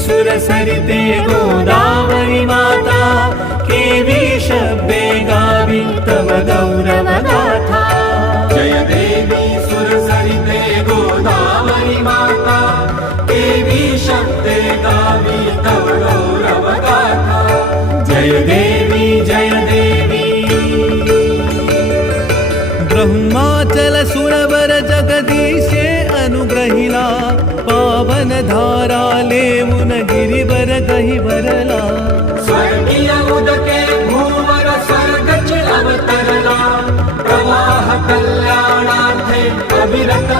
सुरसरिते गोदावरी माता केवी शब्दे गावी तव गौरव गाथा। जय देवी सुरसरिते गोदावरी माता केवी शब्दे गावी तव गौरव गाथा। जय देवी जय देवी। ब्रह्माचल सुरवर जगदीशे अनुग्रहिला पावन धारा लेवुन गिरिवर गहिवरला। स्वर्गीय उदके भूवर स्वर्गच अवतरला प्रवाह कल्याणार्थे अविरत